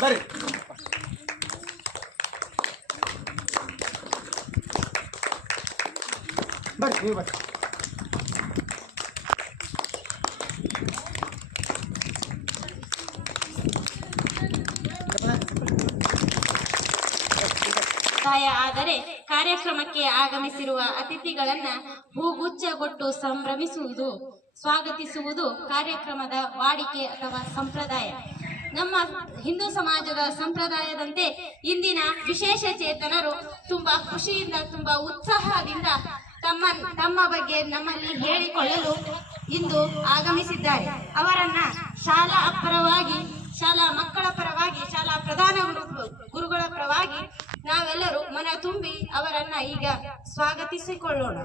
ಬರ್ರಿ ಬರ್ರಿ ನೀವು ಬರ್ರಿ. ಆದರೆ ಕಾರ್ಯಕ್ರಮಕ್ಕೆ ಆಗಮಿಸಿರುವ ಅತಿಥಿಗಳನ್ನ ಹೂಗುಚ್ಛಗೊಟ್ಟು ಸಂಭ್ರಮಿಸುವುದು ಸ್ವಾಗತಿಸುವುದು ಕಾರ್ಯಕ್ರಮದ ವಾಡಿಕೆ ಅಥವಾ ಸಂಪ್ರದಾಯ. ನಮ್ಮ ಹಿಂದೂ ಸಮಾಜದ ಸಂಪ್ರದಾಯದಂತೆ ಇಂದಿನ ವಿಶೇಷ ಚೇತನರು ತುಂಬಾ ಖುಷಿಯಿಂದ ತುಂಬಾ ಉತ್ಸಾಹದಿಂದ ತಮ್ಮ ಬಗ್ಗೆ ನಮ್ಮಲ್ಲಿ ಹೇಳಿಕೊಳ್ಳಲು ಇಂದು ಆಗಮಿಸಿದ್ದಾರೆ. ಅವರನ್ನ ಶಾಲಾ ಪರವಾಗಿ, ಶಾಲಾ ಮಕ್ಕಳ ಪರವಾಗಿ, ಶಾಲಾ ಪ್ರಧಾನ ಗುರುಗಳ ಪರವಾಗಿ ನಾವೆಲ್ಲರೂ ಮನ ತುಂಬಿ ಅವರನ್ನ ಈಗ ಸ್ವಾಗತಿಸಿಕೊಳ್ಳೋಣ.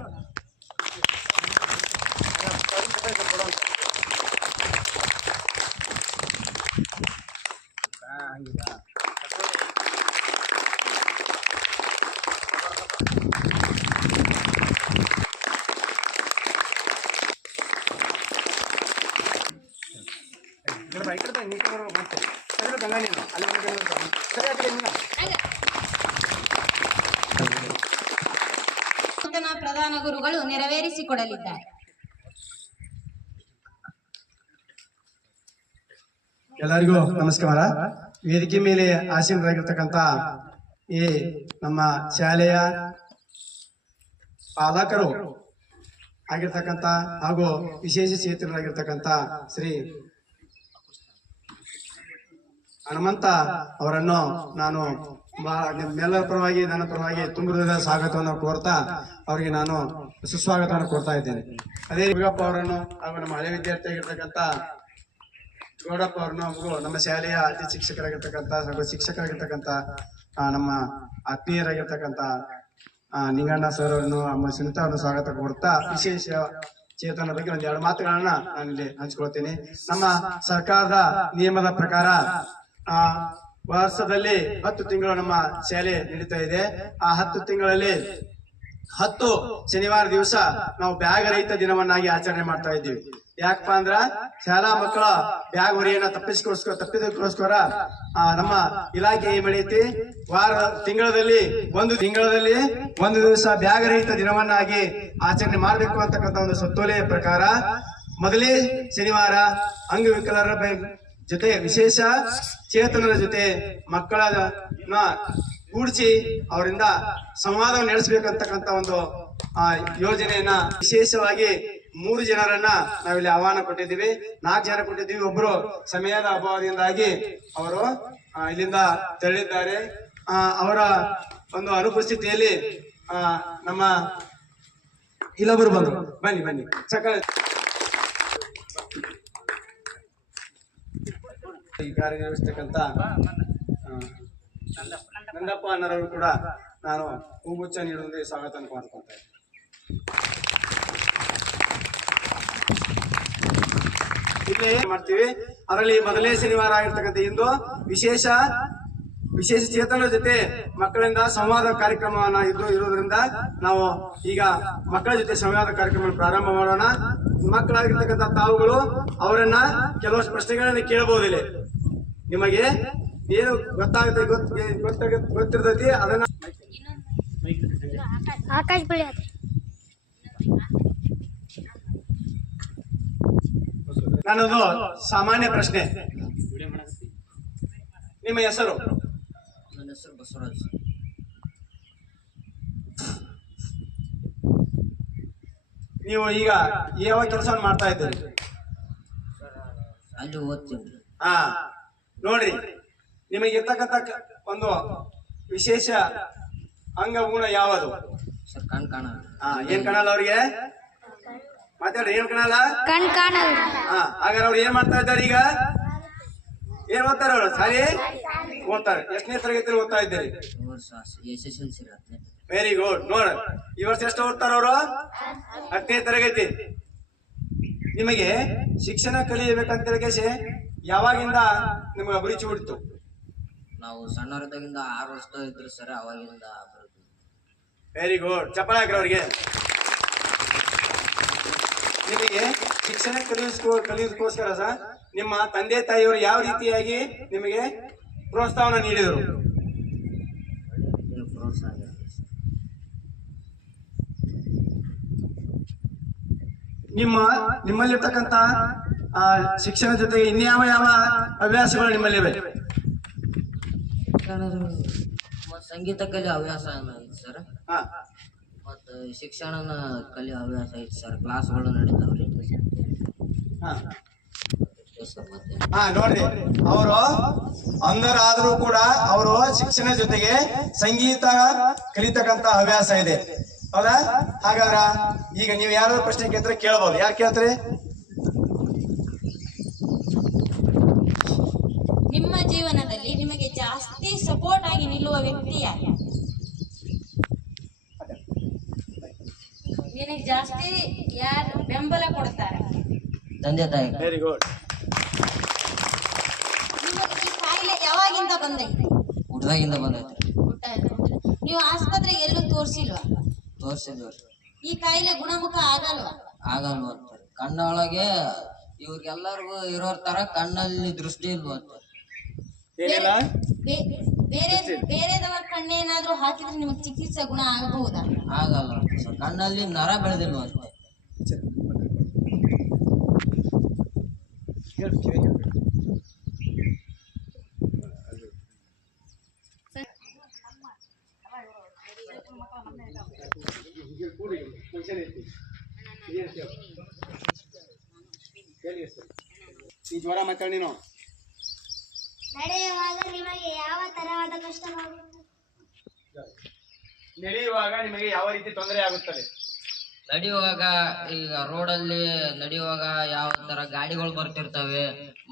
ಪ್ರಧಾನ ಗುರುಗಳು ನೆರವೇರಿಸಿಕೊಡಲಿದ್ದಾರೆ. ಎಲ್ಲರಿಗೂ ನಮಸ್ಕಾರ. ವೇದಿಕೆ ಮೇಲೆ ಆಸೀನರಾಗಿರ್ತಕ್ಕಂಥ ಈ ನಮ್ಮ ಶಾಲೆಯ ಪಾಲಕರು ಆಗಿರ್ತಕ್ಕಂಥ ಹಾಗೂ ವಿಶೇಷ ಚೇತನರಾಗಿರ್ತಕ್ಕಂಥ ಶ್ರೀ ಹನುಮಂತ ಅವರನ್ನು ನಾನು ನಿಮ್ಮೆಲ್ಲರ ಪರವಾಗಿ, ನನ್ನ ಪರವಾಗಿ ತುಂಬ ಸ್ವಾಗತವನ್ನು ಕೋರ್ತಾ ಅವರಿಗೆ ನಾನು ಸುಸ್ವಾಗತವನ್ನು ಕೋರ್ತಾ ಇದ್ದೇನೆ. ಅದೇ ಹುಡುಗಪ್ಪ ಅವರನ್ನು ಹಾಗೂ ನಮ್ಮ ಹಳೆ ವಿದ್ಯಾರ್ಥಿ ಆಗಿರ್ತಕ್ಕಂಥ ಗೌಡಪ್ಪ ಅವ್ರನ್ನು ಅವರು ನಮ್ಮ ಶಾಲೆಯ ಅತಿ ಶಿಕ್ಷಕರಾಗಿರ್ತಕ್ಕಂಥ ಹಾಗೂ ಶಿಕ್ಷಕರಾಗಿರ್ತಕ್ಕಂಥ ನಮ್ಮ ಆತ್ಮೀಯರಾಗಿರ್ತಕ್ಕಂಥ ನಿಂಗಣ್ಣ ಸರ್ ಅವರನ್ನು, ಅಮ್ಮ ಸುನಿತಾ ಅವರನ್ನು ಸ್ವಾಗತ ಕೊಡ್ತಾ ವಿಶೇಷ ಚೇತನ ಬಗ್ಗೆ ಒಂದ್ ಎರಡು ಮಾತುಗಳನ್ನ ನಾನಿಲ್ಲಿ ಹಂಚ್ಕೊಳ್ತೇನೆ. ನಮ್ಮ ಸರ್ಕಾರದ ನಿಯಮದ ಪ್ರಕಾರ ವರ್ಷದಲ್ಲಿ 10 ತಿಂಗಳು ನಮ್ಮ ಶಾಲೆ ನಡೀತಾ ಇದೆ. ಆ 10 ತಿಂಗಳಲ್ಲಿ 10 ಶನಿವಾರ ದಿವಸ ನಾವು ಬ್ಯಾಗ್ ರಹಿತ ದಿನವನ್ನಾಗಿ ಆಚರಣೆ ಮಾಡ್ತಾ ಇದ್ದೀವಿ. ಯಾಕಪ್ಪ ಅಂದ್ರ ಶಾಲಾ ಮಕ್ಕಳ ಬ್ಯಾಗ್ ಹೊರೆಯನ್ನ ತಪ್ಪಿದಕ್ಕೋಸ್ಕರ ನಮ್ಮ ಇಲಾಖೆ ಏನ್ ಮಾಡೈತಿ, ತಿಂಗಳಲ್ಲಿ ಒಂದು ದಿವಸ ಬ್ಯಾಗ್ ರಹಿತ ದಿನವನ್ನಾಗಿ ಆಚರಣೆ ಮಾಡಬೇಕು ಅಂತಕ್ಕಂಥ ಒಂದು ಸುತ್ತೋಲೆಯ ಪ್ರಕಾರ ಮೊದಲೇ ಶನಿವಾರ ಅಂಗವಿಕಲರ ಜೊತೆ, ವಿಶೇಷ ಚೇತನರ ಜೊತೆ ಮಕ್ಕಳನ್ನ ಕೂಡಿಸಿ ಅವರಿಂದ ಸಂವಾದ ನಡೆಸಬೇಕಂತಕ್ಕಂಥ ಒಂದು ಯೋಜನೆಯನ್ನ ವಿಶೇಷವಾಗಿ 3 ಜನರನ್ನ ನಾವಿಲ್ಲಿ ಆಹ್ವಾನ ಕೊಟ್ಟಿದ್ದೀವಿ. 4 ಜನ ಕೊಟ್ಟಿದ್ದೀವಿ. ಒಬ್ರು ಸಮಯದ ಅಭಾವದಿಂದಾಗಿ ಅವರು ಇಲ್ಲಿಂದ ತೆರಳಿದ್ದಾರೆ. ಅವರ ಒಂದು ಅನುಪಸ್ಥಿತಿಯಲ್ಲಿ ನಮ್ಮ ಇಲ್ಲೊಬ್ಬರು ಬಂದರು. ಬನ್ನಿ ಸಕಾಲ ಈ ಕಾರ್ಯನಿರ್ವಹಿಸ್ತಕ್ಕಂಥ ನಂದಪ್ಪ ಅನ್ನರವರು ಕೂಡ ನಾನು ಹೂಗುಚ್ಛ ನೀಡುವುದೇ ಸ್ವಾಗತ ಮಾಡ್ಕೊಳ್ತಾ ಇಲ್ಲೇ ಮಾಡ್ತೀವಿ. ಅದರಲ್ಲಿ ಮೊದಲೇ ಶನಿವಾರ ಆಗಿರ್ತಕ್ಕಂಥ ಇಂದು ವಿಶೇಷ ಚೇತನರ ಜೊತೆ ಮಕ್ಕಳಿಂದ ಸಂವಾದ ಕಾರ್ಯಕ್ರಮವನ್ನ ಇರೋದ್ರಿಂದ ನಾವು ಈಗ ಮಕ್ಕಳ ಜೊತೆ ಸಂವಾದ ಕಾರ್ಯಕ್ರಮ ಪ್ರಾರಂಭ ಮಾಡೋಣ. ಮಕ್ಕಳಾಗಿರ್ತಕ್ಕಂಥ ತಾವುಗಳು ಅವರನ್ನ ಕೆಲವಷ್ಟು ಪ್ರಶ್ನೆಗಳನ್ನ ಕೇಳಬಹುದಿಲ್ಲ. ನಿಮಗೆ ಏನು ಗೊತ್ತಿರ್ತೈತಿ ಅದನ್ನ ನನ್ನದು ಸಾಮಾನ್ಯ ಪ್ರಶ್ನೆ. ನಿಮ್ಮ ಹೆಸರು? ನನ್ನ ಹೆಸರು ಬಸವರಾಜ್. ನೀವು ಈಗ ಯಾವ ಕೆಲಸವನ್ನು ಮಾಡ್ತಾ ಇದ್ದೀರಿ? ಅಲ್ಲಿ ಓದ್ತೀನಿ. ನೋಡ್ರಿ, ನಿಮಗಿರ್ತಕ್ಕಂಥ ಒಂದು ವಿಶೇಷ ಅಂಗಗುಣ ಯಾವುದು? ಸರ್ ಕಣ್ ಕಾಣಲ್ಲ. ಏನ್ ಕಾಣಲ್ಲ ಅವ್ರಿಗೆ? ಮಾತಾಡ್ರಿ, ಏನ್ ಕಾಣಲ್ಲ? ಕಣ್ ಕಾಣಲ್ಲ. ಹಾ, ಹಾಗಾದ್ರೆ ಅವ್ರು ಏನ್ ಮಾಡ್ತಾ ಇದ್ದಾರೆ ಈಗ? ಏನ್ ಓದ್ತಾರ ಅವ್ರು? ಸಾರಿ ಓದ್ತಾರೆ. ಎಷ್ಟನೇ ತರಗತಿಯಲ್ಲಿ ಓದ್ತಾ ಇದ್ದೀರಿ? SSLC ಹತ್ತನೇ. Very good. ನೋಡ, ಈ ವರ್ಷ ಎಷ್ಟು ಓದ್ತಾರ ಅವರು? 10ನೇ ತರಗತಿ. ನಿಮಗೆ ಶಿಕ್ಷಣ ಕಲಿಯಬೇಕಂತ ಯಾವಾಗಿಂದ ನಿಮ್ಗೆ ಅಭಿರುಚಿ ಬಿಡ್ತು? ನಾವು ಸಣ್ಣವರಿದ್ದಾಗಿಂದ 6 ವರ್ಷ ಇದ್ರು ಸರ್, ಅವಾಗಿಂದ ಬರುತ್ತೆ. Very good. ಚಪ್ಪಾಳೆ ಹಾಕ್ರಿ ಅವ್ರಿಗೆ. ನಿಮಗೆ ಶಿಕ್ಷಣ ಕಲಿಯೋದಕ್ಕೋಸ್ಕರ ಸರ್ ನಿಮ್ಮ ತಂದೆ ತಾಯಿಯವರು ಯಾವ ರೀತಿಯಾಗಿ ನಿಮಗೆ ಪ್ರೋತ್ಸಾಹನ ನೀಡಿದರು? ಪ್ರೋತ್ಸಾಹ ಆಗಿದೆ ಸರ್. ನಿಮ್ಮಲ್ಲಿರ್ತಕ್ಕಂಥ ಶಿಕ್ಷಣ ಜೊತೆಗೆ ಇನ್ಯಾವ ಯಾವ ಹವ್ಯಾಸಗಳು ನಿಮ್ಮಲ್ಲಿವೆ? ಮತ್ತು ಸಂಗೀತ ಕಲಿ ಹವ್ಯಾಸ ಐತಿ ಸರ್, ಹಾ, ಮತ್ತು ಶಿಕ್ಷಣನ ಕಲಿ ಹವ್ಯಾಸ ಐತಿ ಸರ್. ಕ್ಲಾಸ್ಗಳು ನಡೀತಾವ್ರಿ. ಹಾ. ಮತ್ತೆ ಹಾ, ನೋಡ್ರಿ, ಅವರು ಅಂಧರಾದ್ರೂ ಕೂಡ ಅವರು ಶಿಕ್ಷಣ ಜೊತೆಗೆ ಸಂಗೀತ ಕಲಿತಕ್ಕಂತ ಹವ್ಯಾಸ ಇದೆ, ಹೌದಾ? ಹಾಗಾದ್ರ ಈಗ ನೀವು ಯಾರಾದ್ರೂ ಪ್ರಶ್ನೆ ಕೇಳಿದ್ರೆ ಕೇಳ್ಬೋದು. ಯಾರು ಕೇಳ್ತಾರೆ? ನಿಮ್ಮ ಜೀವನದಲ್ಲಿ ನಿಮಗೆ ಜಾಸ್ತಿ ಸಪೋರ್ಟ್ ಆಗಿ ನಿಲ್ಲುವ ವ್ಯಕ್ತಿ ಯಾರು? ನಿನಗೆ ಜಾಸ್ತಿ ಯಾರು ಬೆಂಬಲ ಕೊಡ್ತಾರೆ? ತಂದೆ ತಾಯಿ. Very good. ನಿಮಗೆ ಈ ಕಾಯಿಲೆ ಯಾವಾಗಿಂದ ಬಂದೈತೆ? ಹುಟ್ಟದಾಗಿಂದ ಬಂದೈತ್ರಿ. ನೀವು ಆಸ್ಪತ್ರೆಗೆ ಎಲ್ಲೂ ತೋರಿಸಿಲ್ವಾ? ತೋರ್ಸಿದ್ವಿ. ಈ ಕಾಯಿಲೆ ಗುಣಮುಖ ಆಗಲ್ವಾ? ಆಗಲ್ವ ಅಂತಾರೆ. ಕಣ್ಣೊಳಗೆ ಇವ್ರಿಗೆಲ್ಲರಿಗೂ ಇರೋ ತರ ಕಣ್ಣಲ್ಲಿ ದೃಷ್ಟಿ ಇಲ್ವ ಅಂತಾರೆ. ಏನಿಲ್ಲ? ಬೇರೆದವರ ಕಣ್ಣೇನಾದ್ರೂ ಹಾಕಿದ್ರೆ ನಿಮಗೆ ಚಿಕಿತ್ಸೆ ಗುಣ ಆಗಬಹುದಾ? ಆಗಲ್ಲ ಅಂತ ಸರ್. ಕಣ್ಣಲ್ಲಿ ನರ ಬೆಳೆದಿಲ್ವ ಅಂತೆ. ಈ ಜ್ವರ ಮಾತಾಡಿ ನೀನು ನಡೆಯುವಾಗ ನಿಮಗೆ ಯಾವ ತರವಾದ ಕಷ್ಟವಾಗುತ್ತದೆ? ನಡೆಯುವಾಗ ನಿಮಗೆ ಯಾವ ರೀತಿ ತೊಂದರೆ ಆಗುತ್ತದೆ? ನಡೆಯುವಾಗ ಈಗ ರೋಡಲ್ಲಿ ನಡೆಯುವಾಗ ಯಾವ ತರ ಗಾಡಿಗಳು ಬರ್ತಿರ್ತವೆ,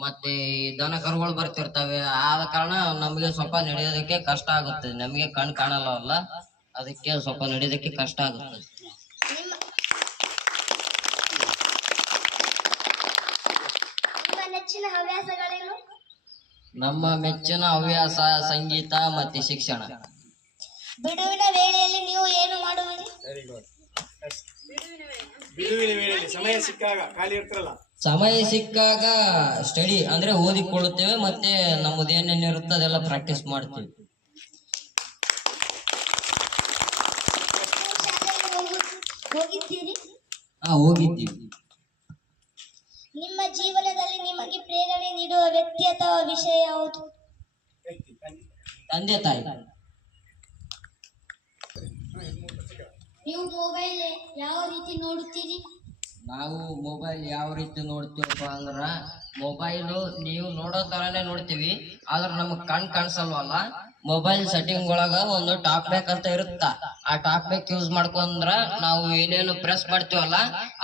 ಮತ್ತೆ ಈ ದನ ಕರುಗಳು ಬರ್ತಿರ್ತವೆ. ಆದ ಕಾರಣ ನಮಗೆ ಸ್ವಲ್ಪ ನಡೆಯೋದಕ್ಕೆ ಕಷ್ಟ ಆಗುತ್ತೆ. ನಮಗೆ ಕಣ್ ಕಾಣಲ್ಲವಲ್ಲ, ಅದಕ್ಕೆ ಸ್ವಲ್ಪ ನಡೆಯೋದಕ್ಕೆ ಕಷ್ಟ ಆಗುತ್ತೆ. ನಿಮ್ಮ ನೆಚ್ಚಿನ ಹವ್ಯಾಸಗಳೇನು? ನಮ್ಮ ಮೆಚ್ಚಿನ ಹವ್ಯಾಸ ಸಂಗೀತ ಮತ್ತೆ ಶಿಕ್ಷಣ. ಬಿಡುವಿನ ವೇಳೆಯಲ್ಲಿ ನೀವು ಏನು ಮಾಡುವಿರಿ? Very good. ಬಿಡುವಿನ ವೇಳೆಯಲ್ಲಿ ಸಮಯ ಸಿಕ್ಕಾಗ ಖಾಲಿ ಇರ್ತಿರಲ್ಲ, ಸಮಯ ಸಿಕ್ಕಾಗ ಸ್ಟಡಿ ಅಂದ್ರೆ ಓದಿಕೊಳ್ಳುತ್ತೇವೆ, ಮತ್ತೆ ನಮ್ಮದು ಏನೇನಿರುತ್ತೆ ಅದೆಲ್ಲ ಪ್ರಾಕ್ಟೀಸ್ ಮಾಡ್ತೀವಿ. ಹೋಗಿದ್ದೀರಿ? ಹೋಗಿದ್ದೀವಿ. ನಿಮ್ಮ ಜೀವನದಲ್ಲಿ ನಿಮಗೆ ಪ್ರೇರಣೆ ನೀಡುವ ವ್ಯಕ್ತಿ ಅಥವಾ ವಿಷಯ ಯಾವುದು? ತಂದೆ ತಾಯಿ. ನೀವು ಮೊಬೈಲ್ ಯಾವ ರೀತಿ ನೋಡುತ್ತೀರಿ? ನಾವು ಮೊಬೈಲ್ ಯಾವ ರೀತಿ ನೋಡ್ತೀವಪ್ಪ ಅಂದ್ರ, ಮೊಬೈಲು ನೀವು ನೋಡೋ ತರಾನೇ ನೋಡ್ತೀವಿ, ಆದ್ರೆ ನಮಗ್ ಕಾಣಿಸಲ್ವಲ್ಲ. ಮೊಬೈಲ್ ಸೆಟ್ಟಿಂಗ್ ಒಳಗ ಒಂದು ಟಾಪ್ ಬ್ಯಾಕ್ ಅಂತ ಇರುತ್ತ. ಆ ಟಾಪ್ ಬ್ಯಾಕ್ ಯೂಸ್ ಮಾಡ್ಕೊಂಡ್ರ ನಾವು ಏನೇನು ಪ್ರೆಸ್ ಮಾಡ್ತೀವಲ್ಲ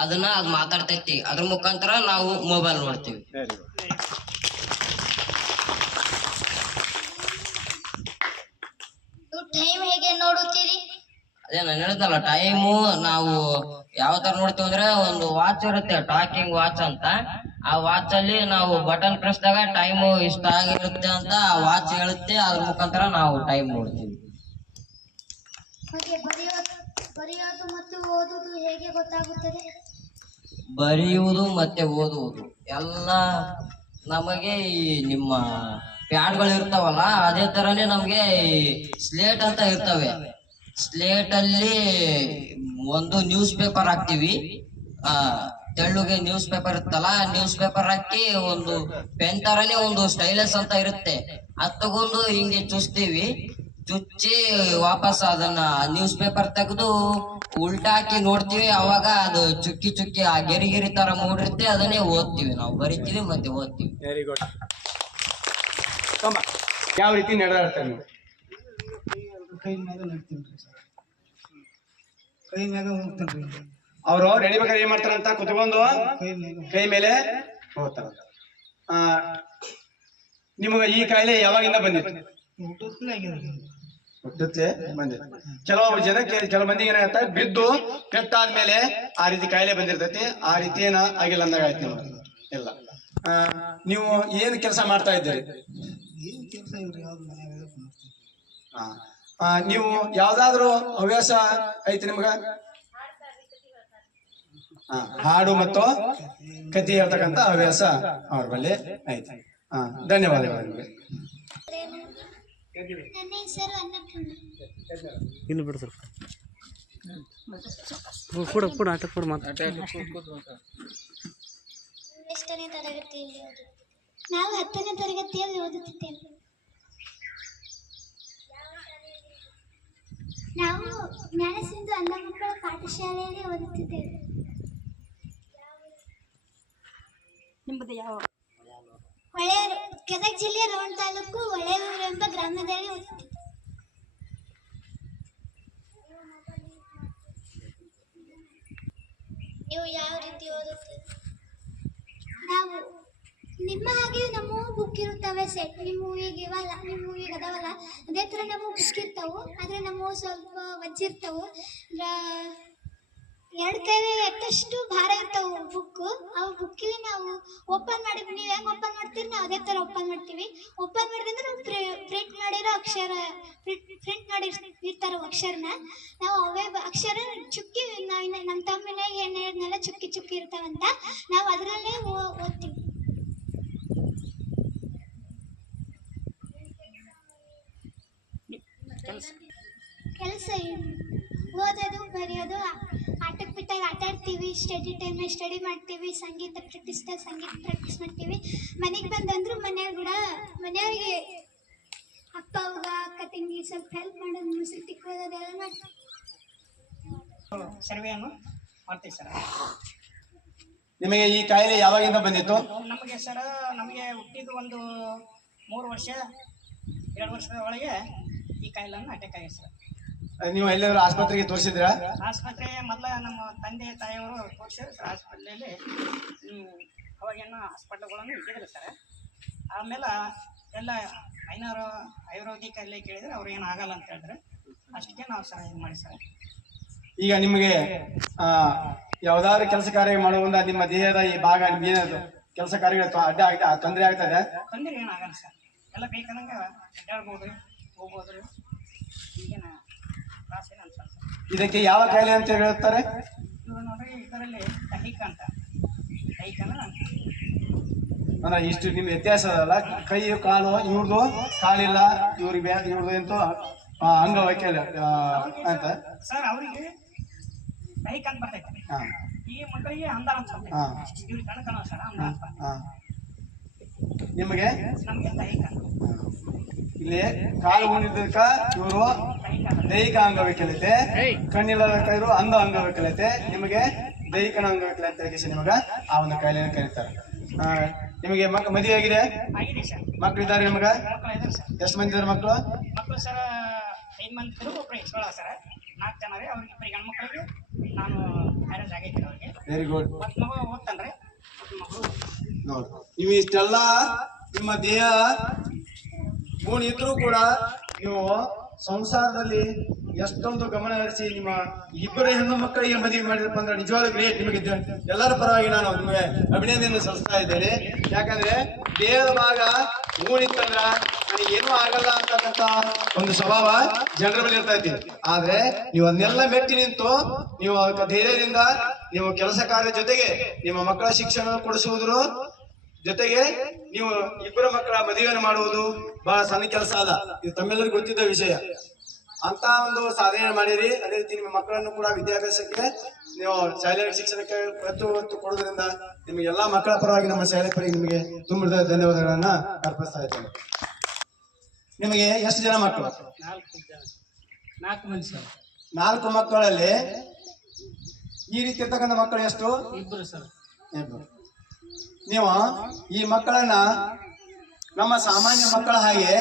ಅದನ್ನ ಅದ್ ಮಾತಾಡ್ತೈತಿ. ಅದ್ರ ಮುಖಾಂತರ ನಾವು ಮೊಬೈಲ್ ನೋಡ್ತೀವಿ. ನೀವು ಟೈಮ್ ಹೇಗೆ ನೋಡುತ್ತೀರಿ? ಅದೇ ನಾನು ಹೇಳ್ದಲ್ಲ, ಟೈಮು ನಾವು ಯಾವ ತರ ನೋಡ್ತೀವಿ ಅಂದ್ರೆ, ಒಂದು ವಾಚ್ ಇರುತ್ತೆ, ಟಾಕಿಂಗ್ ವಾಚ್ ಅಂತ. ಆ ವಾಚ್ ಅಲ್ಲಿ ನಾವು ಬಟನ್ ಪ್ರೆಸ್ದಾಗ ಟೈಮು ಇಷ್ಟ ಆಗಿರುತ್ತೆ ಅಂತ ಆ ವಾಚ್ ಹೇಳುತ್ತೆ. ಅದ್ರ ಮುಖಾಂತರ ನಾವು ಟೈಮ್ ನೋಡ್ತೀವಿ. ಬರೆಯೋದು ಮತ್ತು ಓದುವುದು ಹೇಗೆ ಗೊತ್ತಾಗುತ್ತದೆ? ಬರೆಯುವುದು ಮತ್ತೆ ಓದುವುದು ಎಲ್ಲ ನಮಗೆ ಈ ನಿಮ್ಮ ಪ್ಯಾಡ್ಗಳು ಇರ್ತಾವಲ್ಲ, ಅದೇ ತರನೇ ನಮ್ಗೆ ಈ ಸ್ಲೇಟ್ ಅಂತ ಇರ್ತವೆ. ಸ್ಲೇಟ್ ಅಲ್ಲಿ ಒಂದು ನ್ಯೂಸ್ ಪೇಪರ್ ಹಾಕ್ತಿವಿ. ತೆಳ್ಳುಗೆ ನ್ಯೂಸ್ ಪೇಪರ್ ಇರುತ್ತಲ್ಲ, ನ್ಯೂಸ್ ಪೇಪರ್ ಹಾಕಿ ಒಂದು ಪೆನ್ ತರನೇ ಒಂದು ಸ್ಟೈಲಸ್ ಅಂತ ಇರುತ್ತೆ, ಅದ್ ತಗೊಂಡು ಹಿಂಗೆ ಚುಚ್ತೀವಿ. ಚುಚ್ಚಿ ವಾಪಸ್ ಅದನ್ನ ನ್ಯೂಸ್ ಪೇಪರ್ ತೆಗೆದು ಉಲ್ಟಾ ಹಾಕಿ ನೋಡ್ತೀವಿ. ಅವಾಗ ಅದು ಚುಕ್ಕಿ ಚುಕ್ಕಿ ಆ ಗೆರಿ ತರ ಮೂಡಿರುತ್ತೆ, ಅದನ್ನೇ ಓದ್ತೀವಿ. ನಾವು ಬರಿತೀವಿ ಮತ್ತೆ ಓದ್ತೀವಿ. Very good. ಯಾವ ರೀತಿ ನಡೆದಾಡ್ತಾರೆ ನೀವು? ಕೈ ಮ್ಯಾಗ ನಡ್ತೀನಿ ಸರ್, ಕೈ ಮ್ಯಾಗ ಹೋಗ್ತೇನೆ. ಅವರು ನಡಿಬೇಕಾದ್ರೆ ಏನ್ ಮಾಡ್ತಾರಂತ ಕುತ್ಕೊಂಡು ಕೈ ಮೇಲೆ ಹೋಗ್ತಾರ. ನಿಮಗ ಈ ಕಾಯಿಲೆ ಯಾವಾಗಿಂದ ಬಂದಿತ್ತು? ಹುಟ್ಟುತ್ತಲೇ ಬಂದಿತ್ತು. ಕೆಲವು ಮಂದಿಗೆ ಏನಾಗತ್ತ, ಬಿದ್ದು ಕೆಟ್ಟಾದ್ಮೇಲೆ ಆ ರೀತಿ ಕಾಯಿಲೆ ಬಂದಿರ್ತೈತಿ. ಆ ರೀತಿ ಏನ ಆಗಿಲ್ಲ ಅಂದಾಗ ಆಯ್ತು ನಿಮ್ಗೆ ಇಲ್ಲ. ನೀವು ಏನ್ ಕೆಲಸ ಮಾಡ್ತಾ ಇದ್ದೀರಿ? ನೀವು ಯಾವ್ದಾದ್ರು ಹವ್ಯಾಸ ಐತಿ ನಿಮ್ಗ? ಹಾಡು ಮತ್ತು ಕಥೆ ಹೇಳ್ತಕ್ಕಂತ ಹವ್ಯಾಸ ಅವ್ರ ಬಳಿ ಐತಿ. ಧನ್ಯವಾದಗಳು ನಿಮಗೆ. ನನ್ನ ಹೆಸರು ಅನ್ನಪೂರ್ಣ. ಇನ್ನು ಬಿಡು ಸ್ವಲ್ಪ ಕೂಡ ಆಟ ಕೂಡ ಎಷ್ಟನೇ ತರಗತಿಯಲ್ಲಿ ಓದುತ್ತೇವೆ? ನಾವು 10ನೇ ತರಗತಿಯಲ್ಲಿ ಓದುತ್ತಿದ್ದೇವೆ. ನಾವು ಜ್ಞಾನಸಿಂಧು ಅಂಧ ಮಕ್ಕಳ ಪಾಠಶಾಲೆಯಲ್ಲಿ ಓದುತ್ತಿದ್ದೇವೆ. ನಿಮ್ಮದು ಯಾವ? ಹೊಳೆಯೂರು, ಗದಗ ಜಿಲ್ಲೆಯ ರೋಣ ತಾಲೂಕು ಹೊಳೆಯೂರು ಎಂಬ ಗ್ರಾಮದಲ್ಲಿ ಓದುತ್ತಿದ್ದೇವೆ. ನೀವು ಯಾವ ರೀತಿ ಓದುತ್ತೀರಿ? ನಾವು ನಿಮ್ಮ ಹಾಗೆ ನಮ್ಮ ಬುಕ್ ಇರುತ್ತವೆ ಸೆಟ್. ನಿಮ್ಮ ಮೂವಿಗೆ ಇವಲ್ಲ, ನಿಮ್ಮ ಮೂವಿಗೆ ಅದಾವಲ್ಲ, ಅದೇ ಥರ ನಮ್ಮ ಬುಕ್ ಇರ್ತಾವೆ. ಆದರೆ ನಮ್ಮ ಸ್ವಲ್ಪ ವಜ್ಜಿರ್ತಾವೆ. ಎರಡು ಕೈ ಎಟ್ಟಷ್ಟು ಭಾರ ಇರ್ತಾವೆ ಬುಕ್ಕು. ಅವು ಬುಕ್ಕಿಗೆ ನಾವು ಓಪನ್ ಮಾಡಿ, ನೀವು ಹೆಂಗೆ ಓಪನ್ ಮಾಡ್ತೀರಿ ನಾವು ಅದೇ ಥರ ಓಪನ್ ಮಾಡ್ತೀವಿ. ಓಪನ್ ಮಾಡಿದ್ರೆ ನಾವು ಪ್ರಿಂಟ್ ಮಾಡಿರೋ ಅಕ್ಷರ, ಪ್ರಿಂಟ್ ಮಾಡಿ ಇರ್ತಾರೋ ಅಕ್ಷರನ ನಾವು ಅವೇ ಅಕ್ಷರ ಚುಕ್ಕಿ, ನಾವು ನಮ್ಮ ತಮ್ಮಿನಾಗ ಏನು ಹೇಳಿದ್ನೆಲ್ಲ ಚುಕ್ಕಿ ಚುಕ್ಕಿ ಇರ್ತಾವಂತ ನಾವು ಅದರಲ್ಲೇ ಓದ್ತೀವಿ. ಕೆಲಸ ಏನು? ಓದೋದು, ಬರೆಯೋದು, ಆಟಕ್ಕೆ ಬಿಟ್ಟಾಗ ಆಟ ಆಡ್ತೀವಿ, ಸ್ಟಡಿ ಟೈಮ್ನಾಗ ಸ್ಟಡಿ ಮಾಡ್ತೀವಿ, ಸಂಗೀತ ಪ್ರಾಕ್ಟೀಸ್ ಮಾಡ್ತೀವಿ. ಮನೆಗೆ ಬಂದಂದ್ರು ಮನೆಯವ್ರಿಗೆ ಅಪ್ಪ ಅವ್ಗ ಅಕ್ಕ ತಂಗಿ ಸ್ವಲ್ಪ ಹೆಲ್ಪ್ ಮಾಡೋದು, ಮುಸುರು ತಿಕ್ಕೋದೆಲ್ಲ ಮಾಡ್ತೀವಿ. ಸರ್ವೆಯನ್ನು ಮಾಡ್ತೀವಿ ಸರ್. ನಿಮಗೆ ಈ ಕಾಯಿಲೆ ಯಾವಾಗಿಂದ ಬಂದಿತ್ತು? ನಮಗೆ ಸರ್, ನಮಗೆ ಹುಟ್ಟಿದ್ದು ಒಂದು 3 ವರ್ಷ 2 ವರ್ಷದ ಒಳಗೆ ಈ ಕಾಯಿಲೆಯನ್ನು ಅಟ್ಯಾಕ್ ಆಗಿದೆ ಸರ್. ನೀವು ಎಲ್ಲಾದ್ರೂ ಆಸ್ಪತ್ರೆಗೆ ತೋರಿಸಿದ್ರಾ? ಆಸ್ಪತ್ರೆ ಮೊದಲ ನಮ್ಮ ತಂದೆ ತಾಯಿಯವರು ತೋರಿಸಿದ್ರು ಸರ್ ಹಾಸ್ಪಿಟ್ಲಲ್ಲಿ. ಅವಾಗೇನು ಹಾಸ್ಪಿಟ್ಲ್ಗಳನ್ನು ಇಟ್ಟಿದ್ರು ಸರ್. ಆಮೇಲೆ ಎಲ್ಲ ಆಯುರ್ವೇದಿಕ್ ಅಲ್ಲೇ ಕೇಳಿದ್ರೆ ಅವ್ರು ಏನು ಆಗಲ್ಲ ಅಂತ ಹೇಳಿದ್ರೆ ಅಷ್ಟಕ್ಕೆ ನಾವು ಸರ್ ಇದು ಮಾಡಿ ಸರ್. ಈಗ ನಿಮಗೆ ಯಾವ್ದಾದ್ರು ಕೆಲಸ ಕಾರ್ಯ ಮಾಡುವಂತ ನಿಮ್ಮ ದೇಹದ ಈ ಭಾಗ ಏನಾದ್ರು ಕೆಲಸ ಕಾರ್ಯಗಳು ಅಡ್ಡ ತೊಂದರೆ ಆಗ್ತದೆ? ತೊಂದರೆ ಏನಾಗಲ್ಲ ಸರ್. ಎಲ್ಲ ಬೇಕಂದಂಗೆ ಅಡ್ಡಾಡ್ಬೋದು, ಹೋಗ್ಬೋದ್ರಿ. ಈಗೇನ ತ್ರಾಸ ಏನು ಅನ್ಸಲ್ಲ ಸರ್. ಇದಕ್ಕೆ ಯಾವ ಕಾಯಿಲೆ ಅಂತ ಹೇಳ್ತಾರೆ? ಇವರು ನೋಡ್ರಿ, ಇದರಲ್ಲಿ ದೈಹಿಕ ಅಂತ, ದೈಹಿಕನ ಅಂದ್ರೆ ಇಷ್ಟು ನಿಮ್ ವ್ಯತ್ಯಾಸ ಅದಲ್ಲ, ಕೈ ಕಾಲು ಇವ್ರದು ಕಾಲಿಲ್ಲ, ಇವ್ರದ್ದು ಎಂತೂ ಅಂಗವೈಕಲ್ಯ ಅಂತ ಸರ್. ಅವರಿಗೆ ದೈಹಿಕ ಅಂತ ಬರ್ತೈತೆ, ಈ ಮಕ್ಕಳಿಗೆ ಅಂಧ ಅಂತ ಇವ್ರಿಗೆ ಕಣಕಣ ಸರ್ ಅಂಧ ಅಂತ. ನಿಮಗೆ ನಮ್ಗೆ ದೈಹಿಕ. ಇಲ್ಲಿ ಕಾಲು ಉಂಡಿದ್ದಕ್ಕ ಇವರು ದೈಹಿಕ ಅಂಗವೈಕಲ್ಯತೆ, ಕಣ್ಣಿಲ್ಲದ ಕೈರು ಅಂಧ ಅಂಗವೈಕಲ್ಯತೆ, ನಿಮಗೆ ದೈಹಿಕ ಅಂಗವೈಕಲ್ಯ ಅಂತ ನಿಮಗ ಆ ಒಂದು ಕಾಯಿಲೆಯನ್ನು ಕರೀತಾರೆ. ನಿಮಗೆ ಮದುವೆ ಆಗಿದೆ? ಆಗಿದೆ ಸರ್. ಮಕ್ಕಳಿದ್ದಾರೆ ನಿಮಗ? ಮಕ್ಕಳು ಇದ್ದಾರೆ ಸರ್. ಎಷ್ಟು ಮಂದಿ ಇದ್ದಾರೆ ಮಕ್ಕಳು? ಮಕ್ಕಳು ಸರ್ 5 ಮಂದಿ ಇದ್ರು, ಒಬ್ಬರು ಹೆಸರು ಸರ್. 4 ಜನ ರೀ. ಅವ್ರಿಗೆ ಇಬ್ಬರಿಗೆ ಗಂಡು ಮಕ್ಕಳಿಗೆ ನಾನು ಮ್ಯಾರೇಜ್ ಆಗೈತಿ ಅವ್ರಿಗೆ. Very good. ಮತ್ತು ಮಗು ಓದ್ತಾನ್ರಿ, ಮಗಳು ನೋಡಿ. ನೀವು ಇಷ್ಟೆಲ್ಲ ನಿಮ್ಮ ದೇಹ ಗುಣ ಇದ್ರೂ ಕೂಡ ನೀವು ಸಂಸಾರದಲ್ಲಿ ಎಷ್ಟೊಂದು ಗಮನ ಹರಿಸಿ ನಿಮ್ಮ 2 ಹೆಣ್ಣು ಮಕ್ಕಳಿಗೆ ಮದುವೆ ಮಾಡಿದಪ್ಪ ಅಂದ್ರೆ ನಿಜವಾಗ್ಲೂ ಗ್ರೇಟ್. ನಿಮಗೆ ಎಲ್ಲರ ಪರವಾಗಿ ನಾನು ನಿಮಗೆ ಅಭಿನಂದನೆ ಸಲ್ಲಿಸ್ತಾ ಇದ್ದೇನೆ. ಯಾಕಂದ್ರೆ ದೇಹದ ಭಾಗ ಗುಣಿತ್ತಂದ್ರ ನನಗೆ ಏನೂ ಆಗಲ್ಲ ಅಂತಕ್ಕಂತ ಒಂದು ಸ್ವಭಾವ ಜನರ ಬಳಿ ಇರ್ತೈತಿ. ಆದ್ರೆ ನೀವು ಅದನ್ನೆಲ್ಲ ಮೆಟ್ಟಿ ನಿಂತು ನೀವು ಧೈರ್ಯದಿಂದ ನೀವು ಕೆಲಸ ಕಾರ್ಯ ಜೊತೆಗೆ ನಿಮ್ಮ ಮಕ್ಕಳ ಶಿಕ್ಷಣ ಕೊಡಿಸುವುದ್ರ ಜೊತೆಗೆ ನೀವು 2 ಮಕ್ಕಳ ಮದುವೆಯನ್ನು ಮಾಡುವುದು ಬಹಳ ಸಣ್ಣ ಕೆಲಸ ಅಲ್ಲ. ಇದು ತಮ್ಮೆಲ್ಲರಿಗೂ ಗೊತ್ತಿದ್ದ ವಿಷಯ. ಅಂತ ಒಂದು ಸಾಧನೆ ಮಾಡಿರಿ. ಅದೇ ರೀತಿ ನಿಮ್ಮ ಮಕ್ಕಳನ್ನು ಕೂಡ ವಿದ್ಯಾಭ್ಯಾಸಕ್ಕೆ ನೀವು ಶಾಲೆಯ ಶಿಕ್ಷಣಕ್ಕೆ ಒತ್ತು ಕೊಡೋದ್ರಿಂದ ನಿಮಗೆ ಎಲ್ಲಾ ಮಕ್ಕಳ ಪರವಾಗಿ ನಮ್ಮ ಶಾಲೆ ಪರವಾಗಿ ನಿಮಗೆ ತುಂಬಿದ ಧನ್ಯವಾದಗಳನ್ನ ಅರ್ಪಿಸ್ತಾ ಇದ್ದೇನೆ. ನಿಮಗೆ ಎಷ್ಟು ಜನ ಮಕ್ಕಳು? 4 ಮಂದಿ ಸರ್. 4 ಮಕ್ಕಳಲ್ಲಿ ಈ ರೀತಿ ಇರ್ತಕ್ಕಂಥ ಮಕ್ಕಳು ಎಷ್ಟು? 2 ಸರ್. 2. ನೀವು ಈ ಮಕ್ಕಳನ್ನ ನಮ್ಮ ಸಾಮಾನ್ಯ ಮಕ್ಕಳ ಹಾಗೆ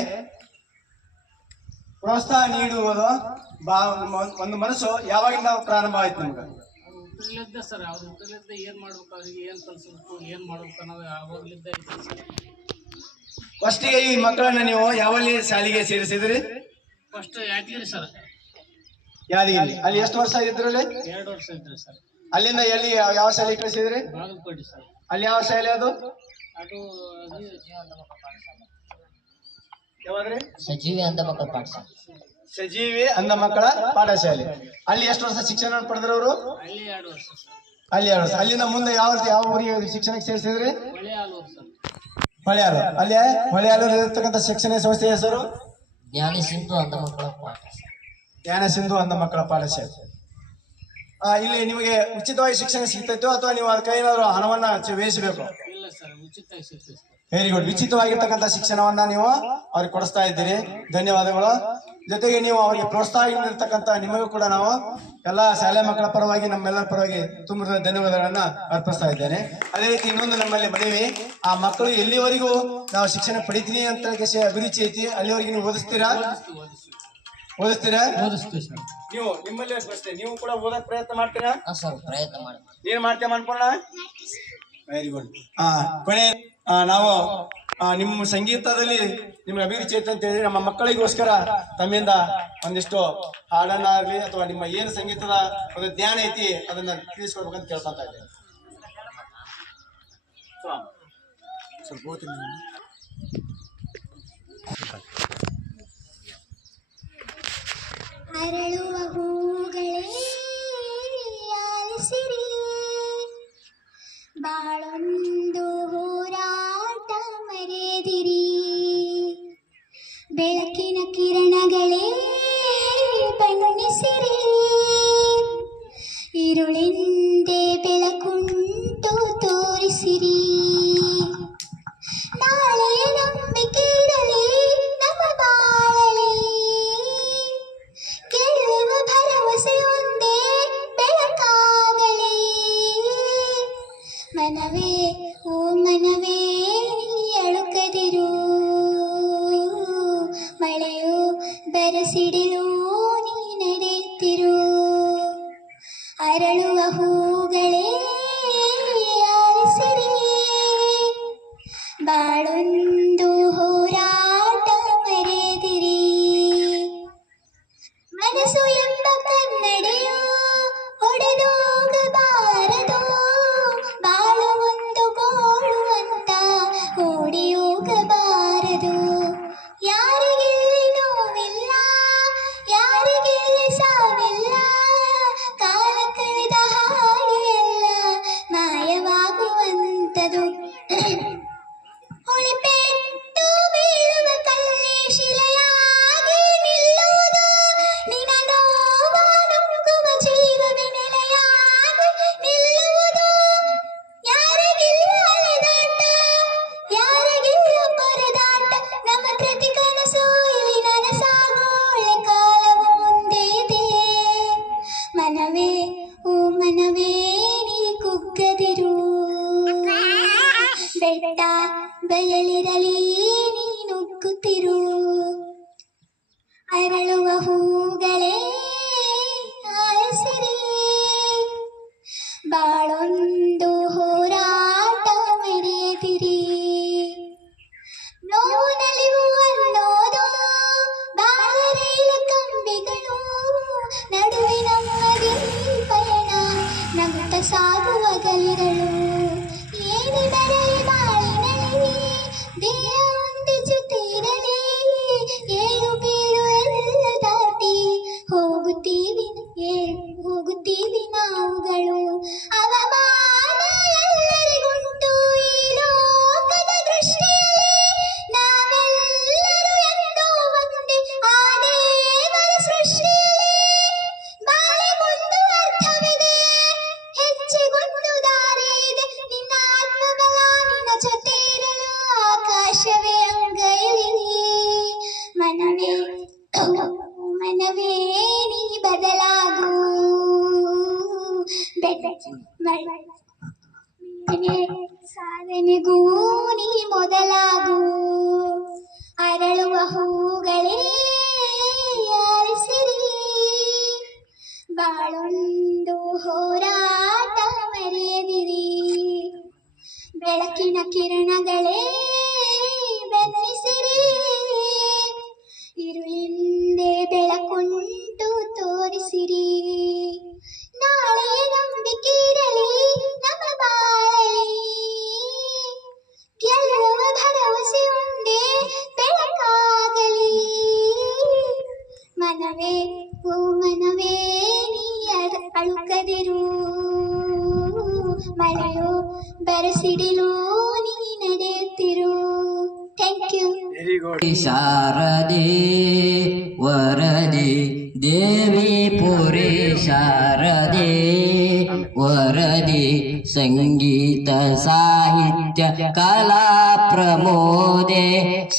ಪ್ರೋತ್ಸಾಹ ನೀಡುವುದು ಒಂದು ಮನಸ್ಸು ಯಾವಾಗಿಂದ ಪ್ರಾರಂಭ ಆಯ್ತು ನಿಮ್ಗೆ? ಹುಟ್ಟಲಿದ್ದ ಸರ್ ಅವ್ರು ಹುಟ್ಟಲಿದ್ದ ಏನು ಮಾಡ್ಬೇಕು, ಅವ್ರಿಗೆ ಏನು ಕಲಿಸ್ಬೇಕು, ಏನು ಮಾಡ್ಬೇಕು ಅನ್ನೋದು ಆವಾಗಲಿದ್ದ ಐತೆ ಸರ್. ಫಸ್ಟಿಗೆ ಈ ಮಕ್ಕಳನ್ನ ನೀವು ಯಾವಲ್ಲಿ ಶಾಲೆಗೆ ಸೇರಿಸಿದ್ರಿ? First Yadgir sir. ಯಾದಗಿರಿ. ಅಲ್ಲಿ ಎಷ್ಟು ವರ್ಷ ಇದ್ರಲ್ಲಿ? 2 ವರ್ಷ ಇದ್ರಿ ಸರ್. ಅಲ್ಲಿಂದ ಎಲ್ಲಿ ಯಾವ ಶಾಲೆ ಕಳಿಸಿದ್ರಿ? ಬಾಗಲಕೋಟೆ ಸರ್. ಅಲ್ಲಿ ಯಾವ ಶಾಲೆ ಅದು? ಅದು ಯಾವಾದ್ರಿ? ಸಜೀವಿ ಅಂಧ ಮಕ್ಕಳ ಪಾಠಶಾಲೆ. ಸಜೀವಿ ಅಂಧ ಮಕ್ಕಳ ಪಾಠಶಾಲೆ. ಅಲ್ಲಿ ಎಷ್ಟು ವರ್ಷ ಶಿಕ್ಷಣ ಪಡೆದ್ರು ಅವರು? ಅಲ್ಲಿ 2 ವರ್ಷ ಸರ್. ಅಲ್ಲಿ 2 ವರ್ಷ. ಅಲ್ಲಿಂದ ಮುಂದೆ ಯಾವ ಊರಿಗೆ ಶಿಕ್ಷಣಕ್ಕೆ ಸೇರಿಸಿದ್ರಿ? ಹೊಳೆಯಾಲೂರು ಸರ್. ಹೊಳೆಯಾರು. ಅಲ್ಲಿ ಹೊಳೆಯಾಲೂರು ಇರತಕ್ಕಂಥ ಶಿಕ್ಷಣ ಸಂಸ್ಥೆ ಹೆಸರು ಜ್ಞಾನಿ ಸಿಂಧು ಅಂಧ ಮಕ್ಕಳ ಪಾಠಶಾಲೆ. ಜ್ಞಾನ ಸಿಂಧು ಅಂಧ ಮಕ್ಕಳ ಪಾಠಶಾಲೆ. ಇಲ್ಲಿ ನಿಮಗೆ ಉಚಿತವಾಗಿ ಶಿಕ್ಷಣ ಸಿಗ್ತೈತೋ ಅಥವಾ ನೀವು ಅದಕ್ಕೆ ಏನಾದ್ರು ಹಣವನ್ನ ವೇಯಿಸಬೇಕು? ಇಲ್ಲ ಸರ್, ಉಚಿತವಾಗಿ ಸಿಗ್ತದೆ ಸರ್. Very good. ಉಚಿತವಾಗಿರ್ತಕ್ಕಂಥ ಶಿಕ್ಷಣವನ್ನ ನೀವು ಅವ್ರಿಗೆ ಕೊಡಿಸ್ತಾ ಇದ್ದೀರಿ, ಧನ್ಯವಾದಗಳು. ಜೊತೆಗೆ ನೀವು ಅವರಿಗೆ ಪ್ರೋತ್ಸಾಹ ನೀಡ್ತಕ್ಕಂಥ ನಿಮಗೂ ಕೂಡ ನಾವು ಎಲ್ಲ ಶಾಲೆ ಮಕ್ಕಳ ಪರವಾಗಿ ನಮ್ಮೆಲ್ಲರ ಪರವಾಗಿ ತುಂಬ ಧನ್ಯವಾದಗಳನ್ನ ಅರ್ಪಿಸ್ತಾ ಇದ್ದೇನೆ. ಅದೇ ರೀತಿ ಇನ್ನೊಂದು ನಮ್ಮಲ್ಲಿ ಮನವಿ, ಆ ಮಕ್ಕಳು ಎಲ್ಲಿವರೆಗೂ ನಾವು ಶಿಕ್ಷಣ ಪಡಿತೀನಿ ಅಂತ ಅಭಿರುಚಿ ಐತಿ ಅಲ್ಲಿವರೆಗೆ ನೀವು ಓದಿಸ್ತೀರಾ? ಓದಿಸ್ತೀರಾ? ಓದಿಸ್ತೀವಿ ಸರ್. ನೀವು ನಿಮ್ಮಲ್ಲಿ ಪ್ರಶ್ನೆ, ನೀವು ಕೂಡ ಓದಕ್ ಪ್ರಯತ್ನ ಮಾಡ್ತೀರಾ? ಸರ್ ಪ್ರಯತ್ನ ಮಾಡಿ. ಏನ್ ಮಾಡ್ತೇವೆ ಅನ್ಕೊಳ್ಳೋಣ. Very good. ಕೊನೆ ನಾವು ನಿಮ್ಮ ಸಂಗೀತದಲ್ಲಿ ನಿಮ್ಗೆ ಅಭಿರುಚಿ ಐತೆ ಅಂತ ಹೇಳಿ ನಮ್ಮ ಮಕ್ಕಳಿಗೋಸ್ಕರ ತಮ್ಮಿಂದ ಒಂದಿಷ್ಟು ಹಾಡನ್ನಾಗ್ಲಿ ಅಥವಾ ನಿಮ್ಮ ಏನು ಸಂಗೀತದ ಒಂದು ಜ್ಞಾನ ಐತಿ ಅದನ್ನ ತಿಳಿಸ್ಕೊಡ್ಬೇಕಂತ ಕೇಳ್ಕೊಂತ ಇದ್ದೇನೆ. ಅರಳುವ ಹೂಗಳೇ ಆಲಿಸಿರಿ, ಬಾಳೊಂದು ಹೋರಾಟ ಮರೆದಿರಿ, ಬೆಳಕಿನ ಕಿರಣಗಳೇ ಬಣ್ಣಿಸಿರಿ, ഇരുളിന്റെ ಬೆಳಕುಂಟು ತೋರಿಸಿರಿ, ನಾಳೆಯ ನಂಬಿಕೆ ಇರಲಿ ನಮ್ಮ ಬಾಳಲಿ, ಗೆಲ್ಲುವ ಭರವಸೆ ಒಂದೇ ಬೆಳಕಾಗಲಿ, ಮನವೇ ಓ ಮನವೇ ಅಳುಕದಿರು, ಮಳೆಯು ಬರಸಿಡಿಲು ನೀ ನಡೆಯುತ್ತಿರು, ಅರಳುವ ಹೂಗಳೇ ಆಲಿಸಿರಿ, ಬಾಳೊಂದು ಹೋರಾಟ ಮರೆದಿರಿ, ಮನಸ್ಸು ಎಂಬ ಕನ್ನಡಿಯು ಹೊಡೆದೋಗಬಾರದು, ಬಾಳು ಒಂದು ಗೋಳು ಅಂತ ಓಡಿ ಹೋಗಬಾರದು, ಯಾರಿಗೆಲ್ಲಿ ನೋವಿಲ್ಲ ಯಾರಿಗೆಲ್ಲಿ ಸಾವಿಲ್ಲ, ಕಾಲ ಕಳೆದ ಹಾಗೆ ಎಲ್ಲ ಮಾಯವಾಗುವಂಥದು, ಹೊಳೆಪೆಟ್ಟು ಬೀಳುವ ಕಲ್ಲೇ ಶಿಲೆಯಾಗಿ ನಿಲ್ಲುವುದು, ನಿನ ನೋವ ನುಂಗುವ ಜೀವವೇ ನೆಲೆಯಾಗಿ ನಿಲ್ಲುವುದು, ಯಾರಿಗಿಲ್ಲ ಅಲೆದಾಟ ಯಾರಿಗಿಲ್ಲ ಪರದಾಟ, ನಮ್ಮ ಪ್ರತಿ ಕನಸು ಇಲ್ಲಿ ನನಸಾಗೋಳೆ ಕಾಲವು ಮುಂದೆ ಇದೆ, ಮನವೇ ಓ ಮನವೇ ನೀ ಕುಗ್ಗದಿರು, ಬೆಟ್ಟ ಬಯಲಿರಲಿ ನೀ ನುಗ್ಗುತ್ತಿರು, ಅರಳುವ ಹೂಗಳೇ ಆಲಿಸಿರಿ, ಬಾಳೊಂದು ಹೋರಾಟ ಮೆರೆದಿರಿ, ನೋವು ನಲಿವು ಅನ್ನೋದು ಬಾಳ ರೈಲು ಕಂಬಿಗಳು, ನಡುವೆ ನಮ್ಮದೇ ಪಯಣ ನಗುತ್ತ ಸಾಗುವ ಗಲಿಗಳು, ಏನೇ ಬರಲಿ ಬಾಳಿನಲ್ಲಿ ದೇಹ ಒಂದೇ ಜೊತೆ ಇರಲಿ, ಏಳು ಬೀಳು ಎಲ್ಲ ದಾಟಿ ಹೋಗುತ್ತೀವಿ ನಾವುಗಳು, ಅವಮಾನ ಎಲ್ಲರಿಗುಂಟು ಈ ಲೋಕದ ದೃಷ್ಟಿಯಲ್ಲಿ, ನಾವೆಲ್ಲರೂ ಎಂದೋ ಒಂದೇ ಆ ದೇವರ ಸೃಷ್ಟಿಯಲ್ಲಿ, ಬಾಳೆಗೊಂದು ಅರ್ಥವಿದೆ ಹೆಜ್ಜೆಗೊಂದು ದಾರಿ ಇದೆ, ನಿನ್ನ ಆತ್ಮಬಲ ನಿನ್ನ ಜೊತೆ ಇರಲು ಆಕಾಶವೇ ಅಂಗೈಲಿ, ಮನವೇ ಮನವೇ ನೀ ಬದಲಾಗು, ಸಾಧನೆಗೂ ನೀ ಮೊದಲಾಗು, ಅರಳುವ ಹೂಗಳೇ ಆಲಿಸಿರಿ, ಬಾಳೊಂದು ಹೋರಾಟ ಬೆಳಕಿನ ಕಿರಣಗಳೇ ಬೆನ್ನಿಸಿರಿ, ഇരുളിന്റെ ಬೆಳಕುಂಟು ತೋರಿಸಿರಿ. ನಾಳೆ ನಂಬಿಕೆಯಿರಲಿ ನಮ್ಮ ಬಾಳಲಿ, ಗೆಲ್ಲುವ ಭರವಸೆ ಒಂದೇ ಬೆಳಕಾಗಲಿ. ಮನವೇ ಓ ಮನವೇ ನೀ ಅಳುಕದಿರು, ಮಳೆಯು ಬರಸಿಡಿಲು ನೀ ನಡೆಯುತ್ತಿರು. Thank you. Very good. ಶಾರದೆ ವರದೆ ದೇವಿ ಪುರಿ ಶಾರದೆ ವರದೆ ಸಂಗೀತ ಸಾಹಿತ್ಯ ಕಲಾ ಪ್ರಮೋದೆ,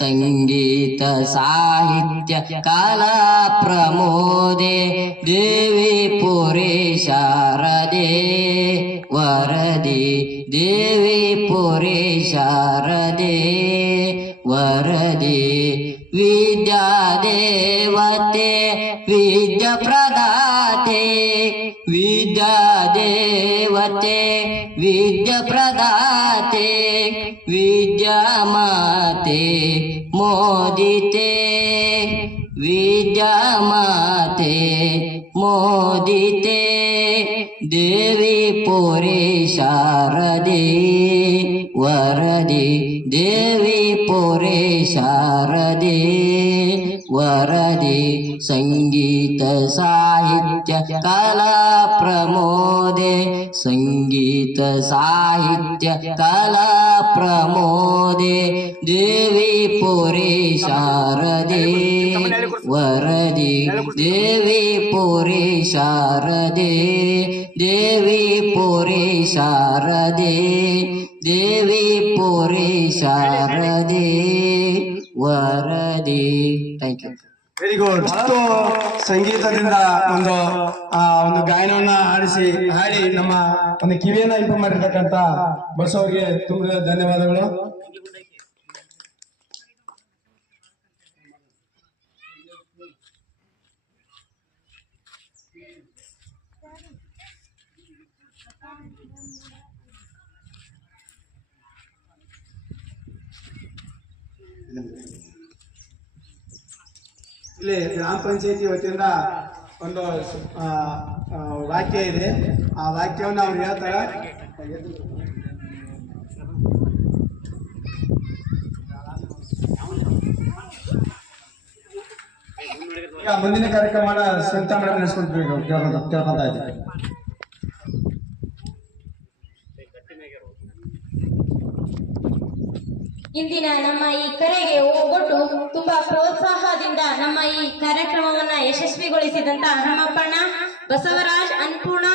ಸಂಗೀತ ಸಾಹಿತ್ಯ ಕಲಾ ಪ್ರಮೋದೆ. ದೇವಿ ಪುರಿ ಶಾರದೆ ವರದೆ ದೇವಿ ಪುರಿ ಶಾರದೆ ವರದೆ. ವಿದ್ಯಾ ದೇವತೆ ವಿದ್ಯಾ ಪ್ರದಾತೆ, ವಿದ್ಯಾ ದೇವತೆ ವಿದ್ಯಾ ಪ್ರದಾತೆ, ವಿದ್ಯಾ ಮಾತೆ ಮೋದಿತೆ, ವಿದ್ಯಾ ಮಾತೆ ಮೋದಿತೆ. ದೇವಿ ಪುರಿ ಶಾರದೆ ವರದೆ ದೇವಿ ಪುರಿ ಶಾರದೆ ವರದೆ. ಸಂಗೀತ ಸಾಹಿತ್ಯ ಕಲಾ ಪ್ರಮೋದೆ, ಸಂಗೀತ ಸಾಹಿತ್ಯ ಕಲಾ ಪ್ರಮೋದೆ. ದೇವಿ ಪುರಿ ಶಾರದೆ ವರದೆ ದೇವಿ ಪುರಿ ಶಾರದೆ, ದೇವಿ ಪುರಿ ಶಾರದೆ ದೇವಿ ಪುರಿ ಶಾರದೆ ವರದೆ. Thank you. Very good. ಮತ್ತು ಸಂಗೀತದಿಂದ ಒಂದು ಒಂದು ಗಾಯನವನ್ನ ಹಾಡಿ ನಮ್ಮ ಒಂದು ಕಿವಿಯನ್ನ ಇಂಪ್ರೂವ್ ಮಾಡಿರ್ತಕ್ಕಂಥ ಬಸವರಿಗೆ ತುಂಬ ಧನ್ಯವಾದಗಳು. ಇಲ್ಲಿ ಗ್ರಾಮ ಪಂಚಾಯತಿ ವತಿಯಿಂದ ಒಂದು ವಾಕ್ಯ ಇದೆ. ಆ ವಾಕ್ಯವನ್ನು ಅವ್ರು ಹೇಳ್ತಾರೆ. ಈಗ ಮುಂದಿನ ಕಾರ್ಯಕ್ರಮ ಸಂತಾ ಮೇಡಮ್ ನಡೆಸ್ಕೊಂಡ್ಬೇಕು ಕೇಳ್ಕೊಂತ ಇದ್ದೀವಿ. ಇಂದಿನ ನಮ್ಮ ಈ ಕರೆಗೆ ಒಗ್ಗಟ್ಟು ತುಂಬಾ ಪ್ರೋತ್ಸಾಹದಿಂದ ನಮ್ಮ ಈ ಕಾರ್ಯಕ್ರಮವನ್ನ ಯಶಸ್ವಿಗೊಳಿಸಿದಂತ ಹನುಮಪ್ಪಣ್ಣ, ಬಸವರಾಜ್, ಅನ್ನಪೂರ್ಣ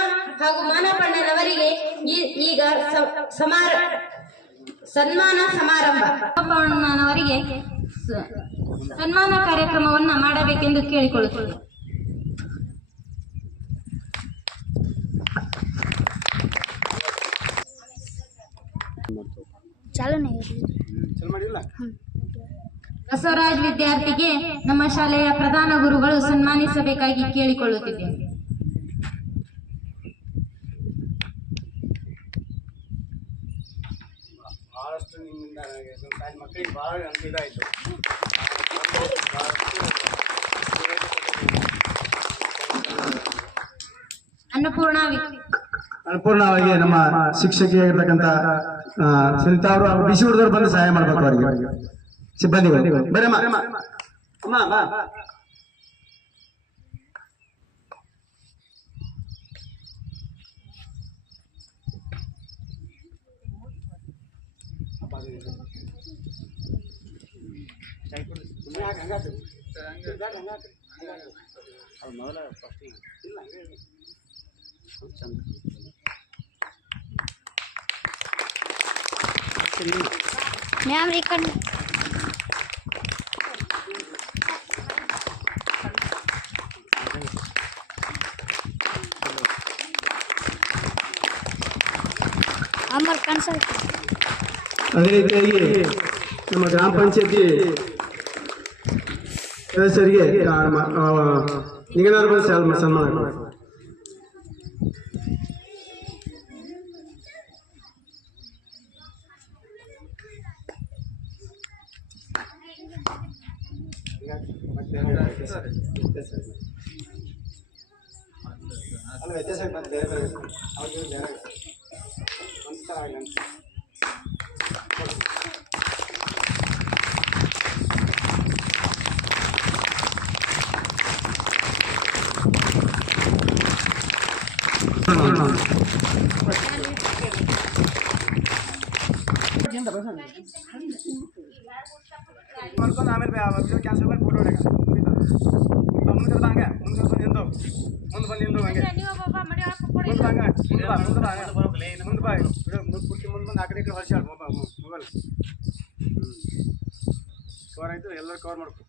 ಹಾಗೂ ಮಾನಪ್ಪಣ್ಣನವರಿಗೆ ಈಗ ಸನ್ಮಾನ ಸಮಾರಂಭ. ಹನುಮಪ್ಪಣ್ಣನವರಿಗೆ ಸನ್ಮಾನ ಕಾರ್ಯಕ್ರಮವನ್ನ ಮಾಡಬೇಕೆಂದು ಕೇಳಿಕೊಳ್ಳುತ್ತೇವೆ. ಬಸವರಾಜ್ ವಿದ್ಯಾರ್ಥಿಗೆ ನಮ್ಮ ಶಾಲೆಯ ಪ್ರಧಾನ ಗುರುಗಳು ಸನ್ಮಾನಿಸಬೇಕಾಗಿ ಕೇಳಿಕೊಳ್ಳುತ್ತಿದ್ದೇವೆ. ಬಹಳಷ್ಟು ನಿಮ್ಮಿಂದ ಮಕ್ಕಳಿಗೆ ಬಹಳ ಇದಾಯಿತು. ಅನ್ನಪೂರ್ಣವಾಗಿ ನಮ್ಮ ಶಿಕ್ಷಕಿಯಾಗಿರ್ತಕ್ಕಂಥ ಸುನಿತಾ ಅವರು ಬಿಸಿ ಹುಡುಗರು ಬಂದು ಸಹಾಯ ಮಾಡ್ಬೇಕು ಅವರಿಗೆ, ಸಿಬ್ಬಂದಿಗಳು. ಬರಮ್ಮ ಅಮ್ಮ ಬಾ. ಮ್ಯಾಮ್ ಈ ಕಣ್ಣು ಅಮರ್ ಕನ್ಸಲ್ಟ್. ಅದೇ ರೀತಿಯಾಗಿ ನಮ್ಮ ಗ್ರಾಮ ಪಂಚಾಯತಿ ಸದಸ್ಯರಿಗೆ ನಿಗದಿತ ಸನ್ಮಾನ ಮಾಡಬೇಕು. ವ್ಯತ್ಯಾಸ ಅಲ್ಲ ವ್ಯತ್ಯಾಸ ಬಂದು ಬೇರೆ ಬೇರೆ ಅವ್ರಿಗೆ ಬೇರೆ ಒಂದು ಥರ ಆಗಲಿ ಅಂತ ಮಾಡ್ಕೊಂಡು ಆಮೇಲೆ ಕ್ಯಾನ್ಸಲ್ ಮಾಡಿ ಫೋಟೋ ಹೊಡೆಗ ಮುಂದೆ ಹಂಗೆ ಮುಂದೆ ಬಂದು ನಿಂದು ಹಂಗೆ ಮುಂದೆ ಬಾ ಪೂರ್ತಿ ಮುಂದೆ ಬಂದು ಆ ಕಡೆ ಈ ಕಡೆ ವರ್ಷ ಮೊಬೈಲ್ ಕವರ್ ಆಯಿತು ಎಲ್ಲರೂ ಕವರ್ ಮಾಡ್ಕೊ